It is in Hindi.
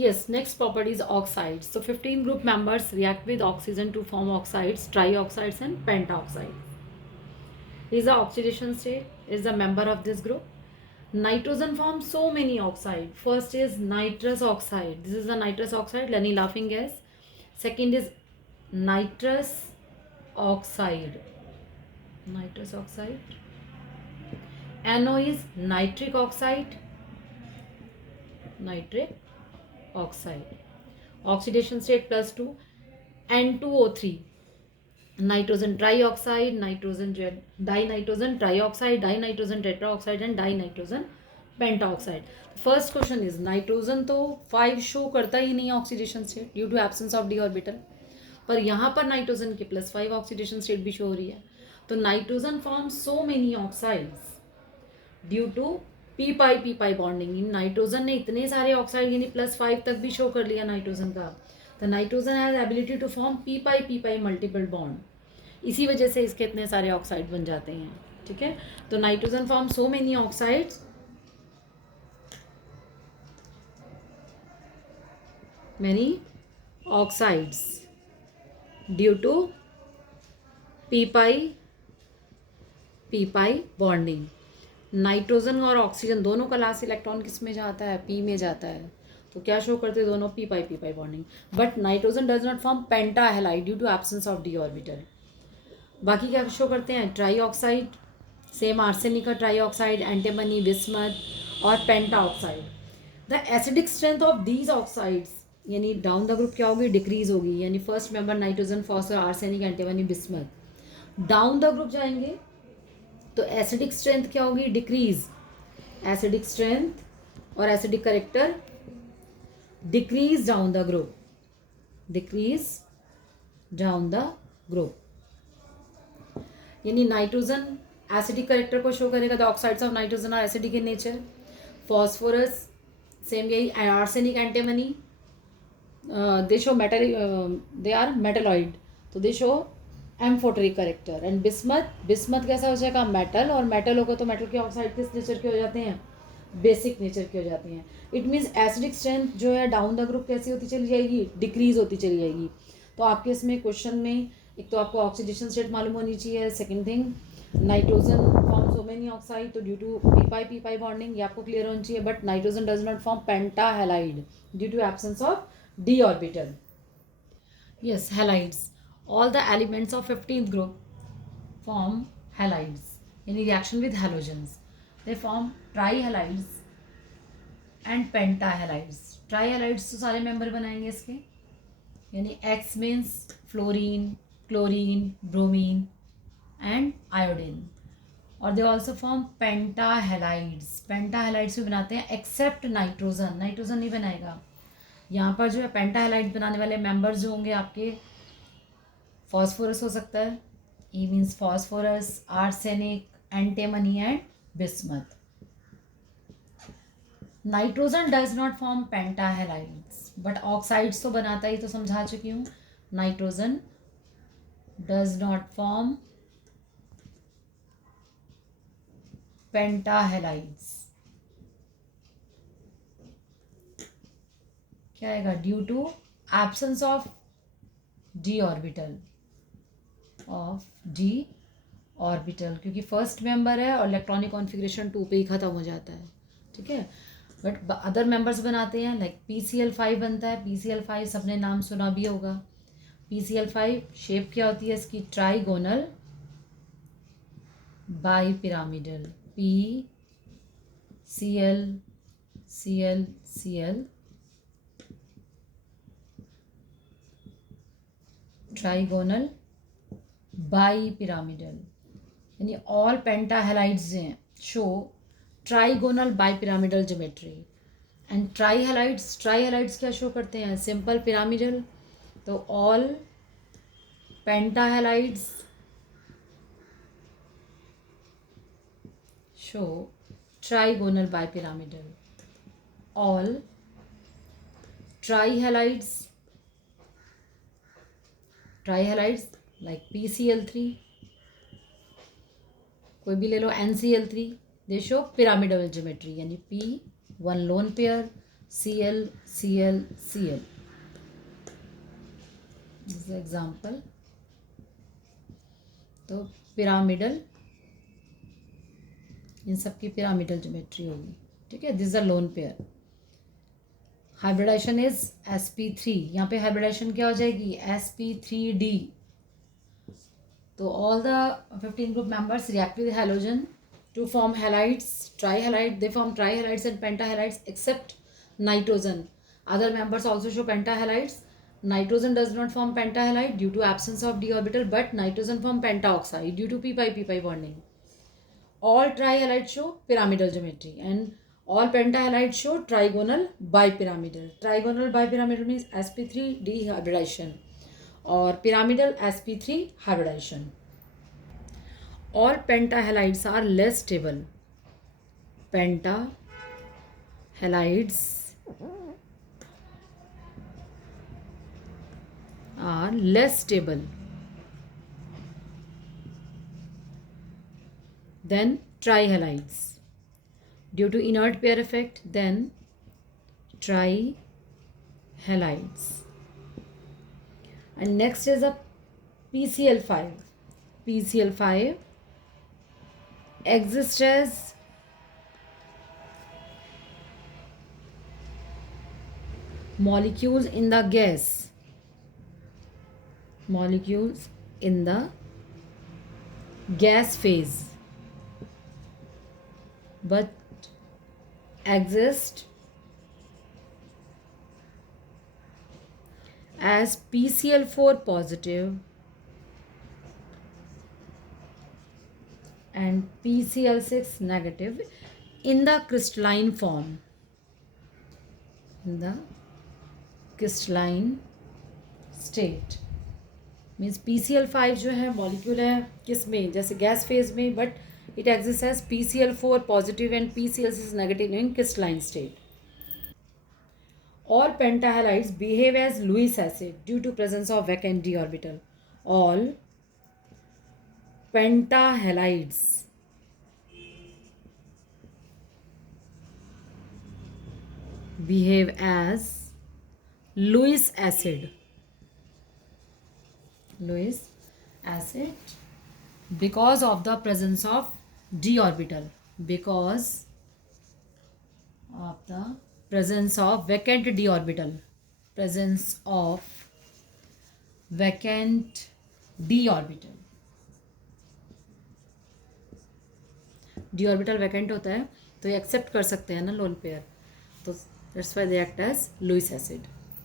Yes, next property is oxides. So 15 group members react with oxygen to form oxides, trioxides and pentaoxides. Is the oxidation state, is the member of this group. Nitrogen forms so many oxide. First is nitrous oxide. This is the nitrous oxide, Lenny laughing gas. Second is nitrous oxide. Nitrous oxide. NO is nitric oxide. Nitric oxide. Oxidation state +2. N2O3. Nitrogen trioxide, nitrogen dinitrogen trioxide, dinitrogen tetraoxide and dinitrogen pentaoxide. First question is nitrogen तो 5 शो करता ही नहीं oxidation state due to absence of D orbital, पर यहाँ पर नाइट्रोजन की +5 ऑक्सीडेशन स्टेट भी शो हो रही है. तो nitrogen form so many oxides due to P pi bonding. इन नाइट्रोजन ने इतने सारे ऑक्साइड यानी +5 तक भी शो कर लिया नाइट्रोजन का. तो nitrogen has ability to form P pi multiple bond. इसी वजह से इसके इतने सारे ऑक्साइड बन जाते हैं. ठीक है, तो nitrogen form so many oxides, many oxides due to p pi bonding. Nitrogen और ऑक्सीजन दोनों का लास्ट इलेक्ट्रॉन किस में जाता है, पी में जाता है. तो क्या शो करते हैं दोनों, P pi bonding. But nitrogen does not form penta halide due to absence of D orbital. बाकी क्या शो करते हैं, ट्राई ऑक्साइड, सेम आर्सेनिक का ट्राई ऑक्साइड, एंटीमनी, बिस्मथ और penta oxide. The acidic strength of these oxides यानी डाउन द ग्रुप क्या होगी, डिक्रीज होगी. यानी first member nitrogen, phosphor, arsenic, antimony, bismuth. Down the group जाएंगे तो एसिडिक स्ट्रेंथ क्या होगी, डिक्रीज. एसिडिक स्ट्रेंथ और acidic character decrease down the group, decrease down the group. यानी नाइट्रोजन एसिडिक करेक्टर को शो करेगा. The oxides of nitrogen are acidic in nature. Phosphorus same यही, arsenic, antimony they show metal, they are metalloid, तो they show amphoteric character. And bismuth कैसा हो जाएगा, मेटल, और मेटल होगा तो मेटल के ऑक्साइड किस नेचर के हो जाते हैं, बेसिक नेचर के हो जाते हैं. इट मीन्स एसिडिक स्ट्रेंथ जो है डाउन द ग्रुप कैसी होती चली जाएगी, डिक्रीज होती चली जाएगी. तो आपके इसमें क्वेश्चन में एक तो आपको ऑक्सीडेशन स्टेट मालूम होनी चाहिए. Second thing, nitrogen form so many oxide, तो due to P pi bonding ये आपको क्लियर होनी चाहिए. But nitrogen does not form penta halide due to absence of d orbital. Yes, halides. All the elements of 15th group form halides in reaction with halogens. They form trihalides and pentahalides. Trihalides तो सारे मेंबर बनाएंगे इसके, यानी X means fluorine, chlorine, bromine and iodine. और दे ऑल्सो फॉर्म पेंटाहेलाइड्स. पेंटाहेलाइड्स भी बनाते हैं एक्सेप्ट नाइट्रोजन. नाइट्रोजन नहीं बनाएगा. यहाँ पर जो है पेंटाहेलाइड बनाने वाले मेंबर्स जो होंगे आपके, फॉस्फोरस हो सकता है, ई means phosphorus, arsenic, antimony and bismuth. Nitrogen does not form pentahalides, but oxides तो बनाता ही, तो समझा चुकी हूँ. Nitrogen does not form pentahalides. क्या आएगा, due to absence of D orbital, क्योंकि फर्स्ट मेंबर है और इलेक्ट्रॉनिक कॉन्फ़िगरेशन 2 पे ही ख़त्म हो जाता है. ठीक है, बट अदर मेंबर्स बनाते हैं, लाइक PCl5 बनता है. PCl5 सबने नाम सुना भी होगा. PCl5 शेप क्या होती है इसकी, trigonal bipyramidal. PCl trigonal bipyramidal. यानी ऑल पेंटाहेलाइड्स हैं show trigonal bipyramidal geometry. And trihalides क्या शो करते हैं, सिंपल पिरामिडल. तो all pentahalides show trigonal bipyramidal. All trihalides like PCl3, कोई भी ले लो, NCl3, they show pyramidal geometry. यानी P 1 lone pair, Cl, Cl, Cl. This is example. तो पिरामिडल, इन सब की पिरामिडल ज्योमेट्री होगी. ठीक है, this is a lone pair. Hybridization is sp3. यहाँ पे हाइब्रिडाइजेशन क्या हो जाएगी? sp3d. तो all the 15 group members react with halogen to form halides, trihalide. They form trihalides and pentahalides except nitrogen. Other members also show pentahalides. Nitrogen does not form pentahalide due to absence of d orbital, but nitrogen form pentaoxide due to p-pi bonding. All trihalides show pyramidal geometry and all pentahalides show trigonal bipyramidal. Trigonal bipyramidal means sp3d hybridization or pyramidal sp3 hybridization. All pentahalides are less stable. Pentahalides are less stable than trihalides due to inert pair effect. Then trihalides. And next is a PCl5. PCl5 exists as molecules in the gas. Molecules in the gas phase, but exist as PCl4 positive and PCl6 negative in the crystalline form. In the crystalline state means PCl5 जो है मॉलिक्यूल है किस में? जैसे गैस फेज में, but it exist as PCl4 positive and PCl6 negative in crystalline state. All pentahalides behave as Lewis acid due to presence of vacant d orbital. All pentahalides behave as Lewis acid. Lewis acid because of the presence of d orbital. Because of the presence of vacant d orbital. Presence of vacant d orbital. d orbital vacant होता है तो ये एक्सेप्ट कर सकते हैं ना लोन पेयर, तो that's why they act as Lewis acid.